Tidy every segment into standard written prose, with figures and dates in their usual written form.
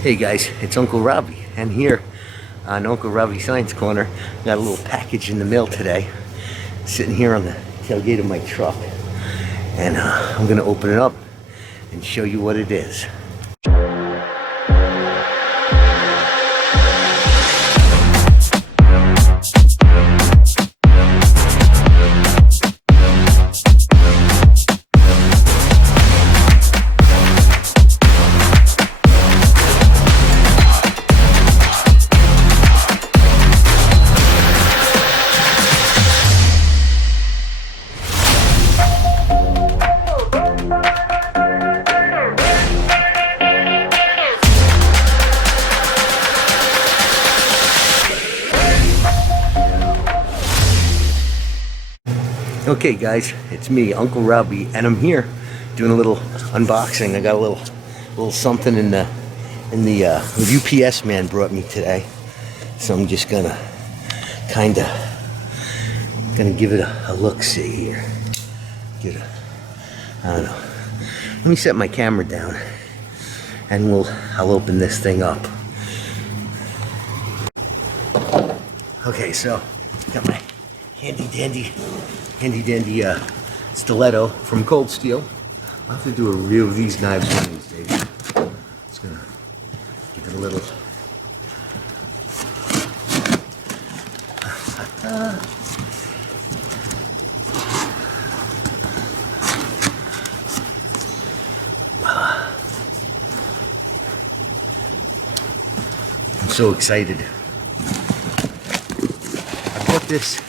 Hey guys, it's Uncle Robbie, and here on Uncle Robbie Science Corner, got a little package in the mail today, sitting here on the tailgate of my truck, and I'm gonna open it up and show you what it is. Okay guys, it's me, Uncle Robbie, and I'm here doing a little unboxing. I got a little something in the UPS man brought me today, so I'm just gonna give it a look-see here. I don't know. Let me set my camera down, and I'll open this thing up. Okay, so got my handy dandy stiletto from Cold Steel. I'll have to do a review of these knives one of these days. Just gonna give it a little. I'm so excited. I bought this.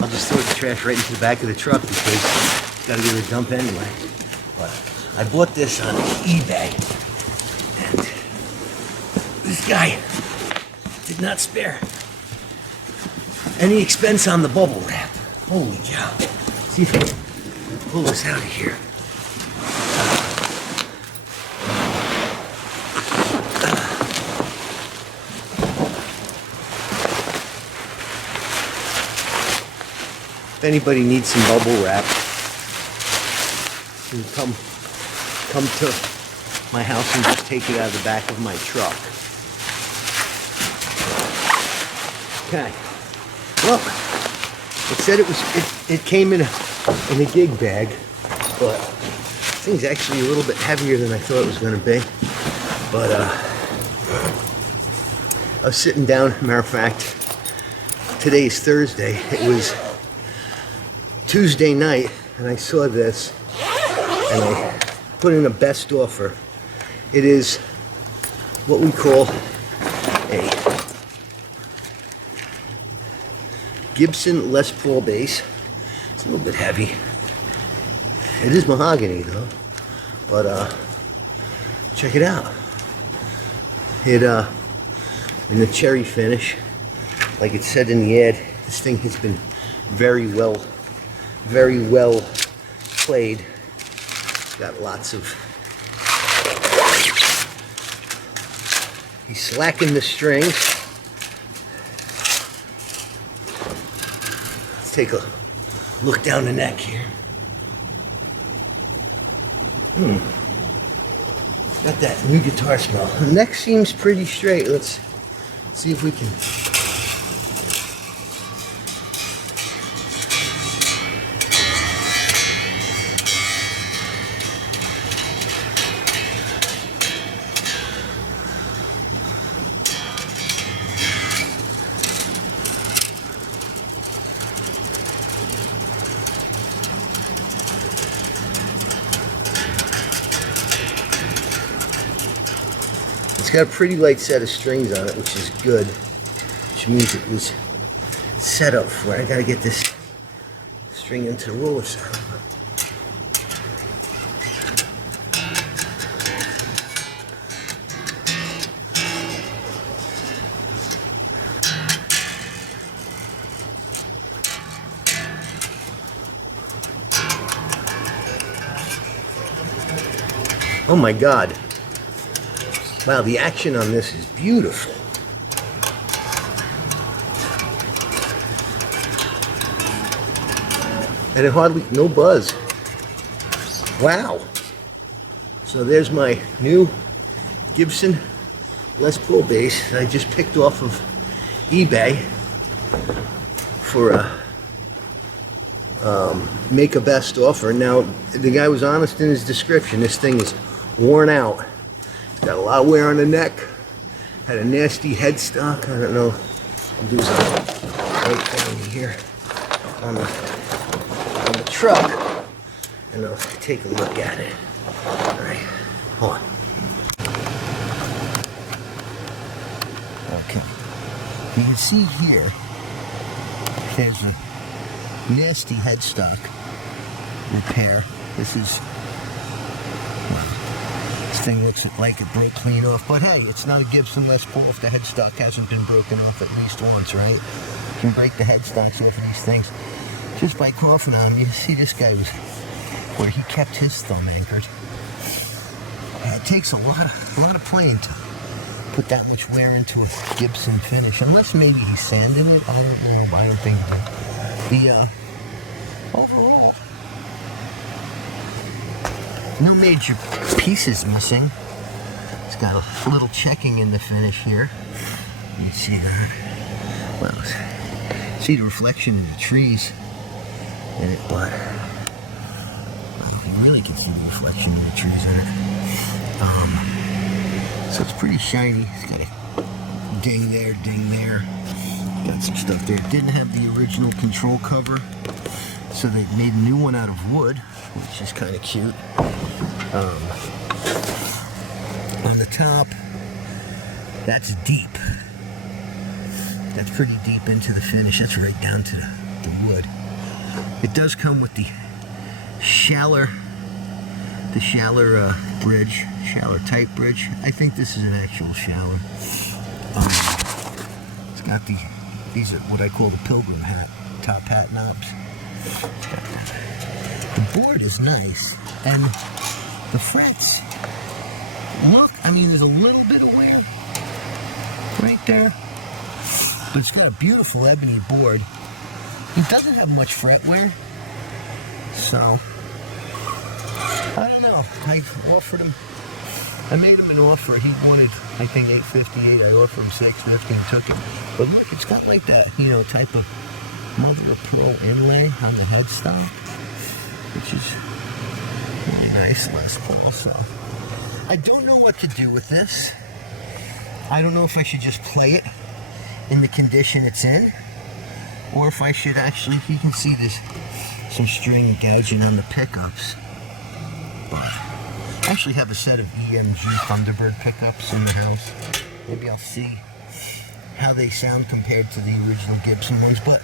I'll just throw the trash right into the back of the truck because it's got to go to the dump anyway. But I bought this on eBay, and this guy did not spare any expense on the bubble wrap. Holy cow. See if I can pull this out of here. If anybody needs some bubble wrap, you can come to my house and just take it out of the back of my truck. Okay. Well, it said it came in a gig bag, but this thing's actually a little bit heavier than I thought it was going to be. But I was sitting down. Matter of fact, today is Thursday. It was Tuesday night, and I saw this, and I put in a best offer. It is what we call a Gibson Les Paul base. It's a little bit heavy. It is mahogany though, but check it out. It in the cherry finish, like it said in the ad. This thing has been very well played. Got lots of. He's slacking the strings. Let's take a look down the neck here. Got that new guitar smell. The neck seems pretty straight. Let's see if we can. It's got a pretty light set of strings on it, which is good, which means it was set up for it. I gotta get this string into the roller saddle. Oh my God. Wow, the action on this is beautiful. And it hardly, no buzz. Wow. So there's my new Gibson Les Paul bass that I just picked off of eBay for a make a best offer. Now, the guy was honest in his description. This thing is worn out. It's got a lot of wear on the neck. Had a nasty headstock. I don't know. I'll do something right down here on the truck, and I'll take a look at it. All right, hold on. Okay, you can see here there's a nasty headstock repair. This is, well, this thing looks like it broke clean off, but hey, it's not a Gibson Les Paul if the headstock hasn't been broken off at least once, right? You can break the headstocks off of these things just by coughing on them. You see this guy was where he kept his thumb anchored. It takes a lot of playing to put that much wear into a Gibson finish, unless maybe he's sanding it. I don't know, I don't think the overall, no major pieces missing. It's got a little checking in the finish here. You can see that. Well, see the reflection in the trees in it, but well, you really can see the reflection in the trees in it. So it's pretty shiny. It's got a ding there, ding there. Got some stuff there. Didn't have the original control cover, so they made a new one out of wood, which is kind of cute. On the top, that's deep. That's pretty deep into the finish. That's right down to the wood. It does come with the shallower bridge, shallower type bridge. I think this is an actual shallow. It's got these are what I call the pilgrim hat, top hat knobs. It's got that. The board is nice, and the frets, look, I mean, there's a little bit of wear right there, but it's got a beautiful ebony board. It doesn't have much fret wear, so I don't know. I offered him, I made him an offer. He wanted, I think, $858. I offered him $650 and took it. But look, it's got like that, you know, type of mother of pearl inlay on the headstock, which is really nice, Les Paul. So I don't know what to do with this. I don't know if I should just play it in the condition it's in, or if I should actually, you can see this, some string gouging on the pickups. But I actually have a set of EMG Thunderbird pickups in the house. Maybe I'll see how they sound compared to the original Gibson ones. But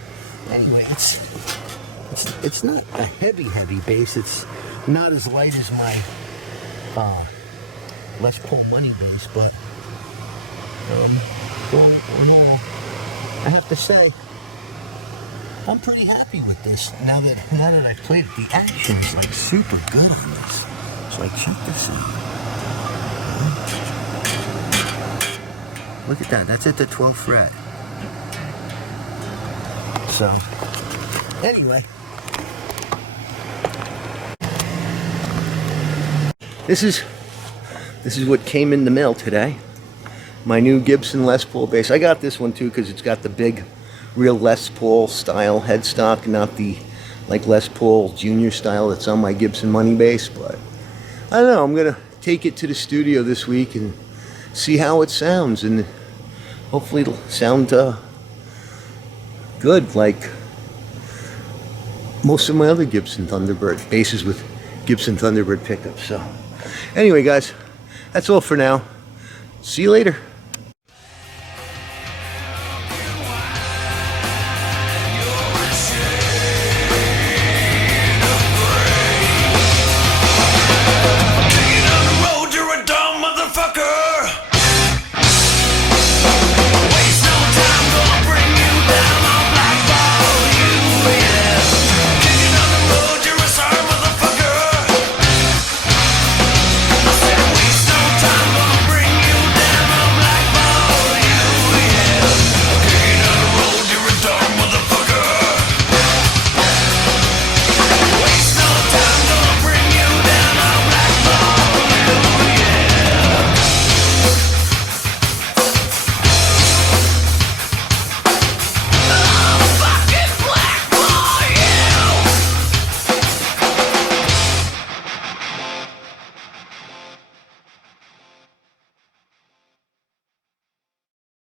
anyway, it's not a heavy bass. It's not as light as my Les Paul Money bass, but all in all, I have to say, I'm pretty happy with this. Now that I've played it, the action is like super good on this. So like, check this out. Look at that. That's at the 12th fret. So anyway, this is what came in the mail today. My new Gibson Les Paul bass. I got this one too because it's got the big, real Les Paul style headstock, not the like Les Paul Junior style that's on my Gibson Money bass. But I don't know. I'm gonna take it to the studio this week and see how it sounds, and hopefully it'll sound good like most of my other Gibson Thunderbird basses with Gibson Thunderbird pickups. So anyway, guys, that's all for now. See you later.